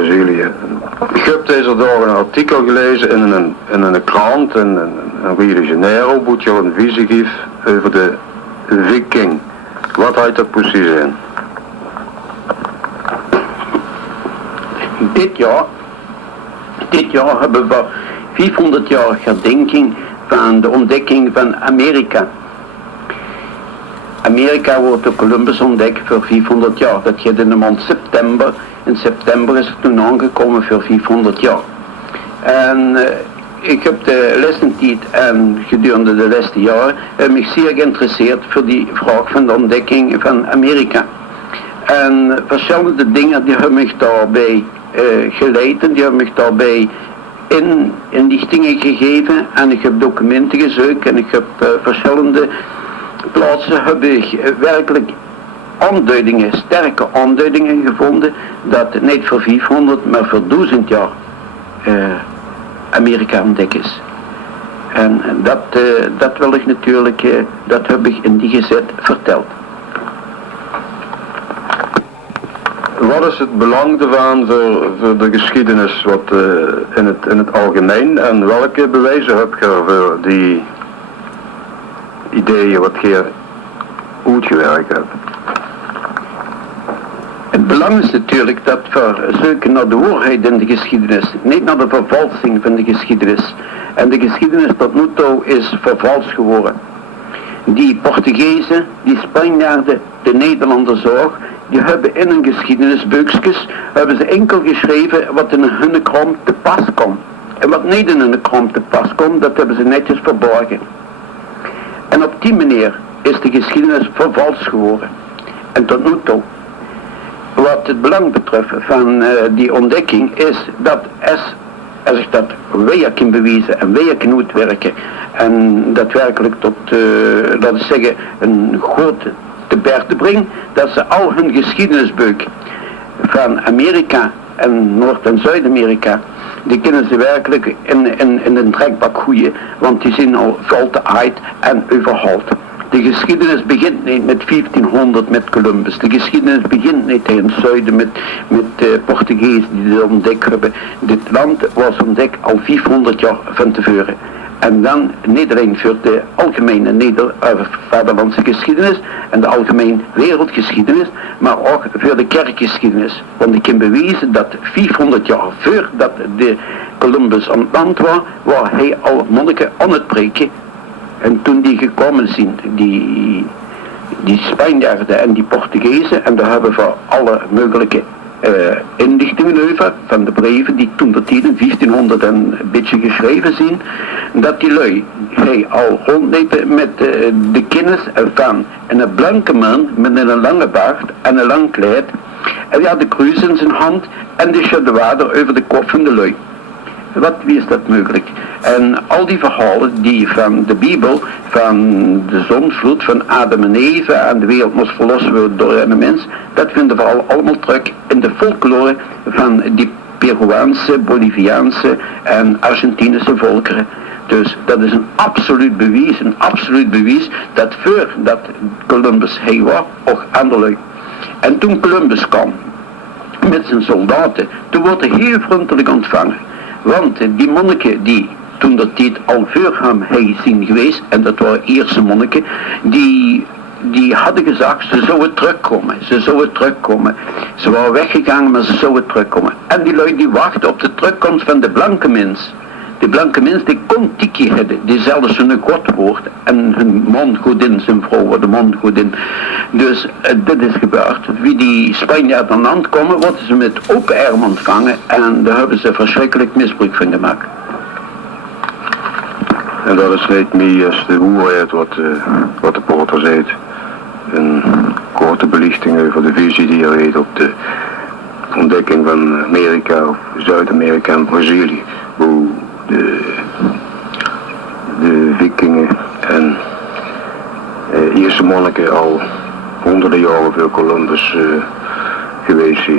Brazilië. Ik heb deze dagen een artikel gelezen in een krant in Rio de Janeiro, moet je een visie geven over de Viking. Wat houdt dat precies in? Dit jaar hebben we 400 jaar herdenking van de ontdekking van Amerika. Amerika wordt door Columbus ontdekt voor 400 jaar. Dat gaat in de maand september. In september is het toen aangekomen voor 400 jaar. En ik heb de lessentijd en gedurende de laatste jaren me zeer geïnteresseerd voor die vraag van de ontdekking van Amerika. En verschillende dingen die hebben me daarbij geleid en die hebben me daarbij inlichtingen gegeven. En ik heb documenten gezocht en ik heb verschillende plaatsen heb ik werkelijk aanduidingen, sterke aanduidingen gevonden dat het niet voor 500 maar voor 1000 jaar Amerika ontdekt is. En dat wil ik natuurlijk, dat heb ik in die gezet verteld. Wat is het belang ervan voor de geschiedenis wat, in het algemeen en welke bewijzen heb je voor die ideeën wat je uitgewerkt hebt? Het belang is natuurlijk dat we zoeken naar de waarheid in de geschiedenis, niet naar de vervalsing van de geschiedenis. En de geschiedenis tot nu toe is vervals geworden. Die Portugezen, die Spanjaarden, de Nederlanders ook, die hebben in hun geschiedenisboekjes hebben ze enkel geschreven wat in hun krant te pas komt. En wat niet in hun krant te pas komt, dat hebben ze netjes verborgen. En op die manier is de geschiedenis vervals geworden. En tot nu toe. Wat het belang betreft van die ontdekking is dat als ik dat weer kan bewijzen en weer kan uitwerken en daadwerkelijk tot, laten we zeggen, een groot te bergen brengen, dat ze al hun geschiedenisboek van Amerika en Noord- en Zuid-Amerika, die kunnen ze werkelijk in een trekbak gooien, want die zijn al veel te oud en overhaald. De geschiedenis begint niet met 1500 met Columbus. De geschiedenis begint niet in het zuiden met Portugezen die dit ontdekt hebben. Dit land was ontdekt al 400 jaar van tevoren. En dan niet alleen voor de algemene vaderlandse geschiedenis en de algemene wereldgeschiedenis, maar ook voor de kerkgeschiedenis. Want ik kan bewijzen dat 400 jaar voordat de Columbus aan het land was, was hij al monniken aan het preken. En toen die gekomen zijn, die Spanjaarden en die Portugezen, en daar hebben we alle mogelijke inlichtingen over, van de brieven die toen de tijd in 1500 en een beetje geschreven zijn, dat die lui, hij al rondliepen met de kennis van een blanke man met een lange baard en een lang kleed, en hij had de kruis in zijn hand en die schudde water over de kop van de lui. Wie is dat mogelijk? En al die verhalen die van de Bijbel, van de zondvloed, van Adam en Eva en de wereld moest verlost worden door een mens, dat vinden we allemaal terug in de folklore van die Peruaanse, Boliviaanse en Argentinische volkeren. Dus dat is een absoluut bewijs dat voordat Columbus hij was, ook andere. En toen Columbus kwam met zijn soldaten, toen wordt hij heel vriendelijk ontvangen. Want die monniken die toen dat tijd al voor hem heen zijn geweest, en dat waren eerste monniken, die hadden gezegd, ze zouden terugkomen. Ze waren weggegaan, maar ze zouden terugkomen. En die lui die wachten op de terugkomst van de blanke mens. De blanke mens die kon Tiki hebben, die zelfs hun god wordt. En hun mangodin, zijn vrouw wordt de mangodin. Dus dit is gebeurd. Wie die Spanjaarden aan land komen, worden ze met open armen ontvangen. En daar hebben ze verschrikkelijk misbruik van gemaakt. En dat is niet meer als de hoeheid wat de porter zegt. Een korte belichting over de visie die er heet op de ontdekking van Amerika of Zuid-Amerika en Brazilië. Hoe de vikingen en eerste monniken al honderden jaren voor Columbus geweest zijn.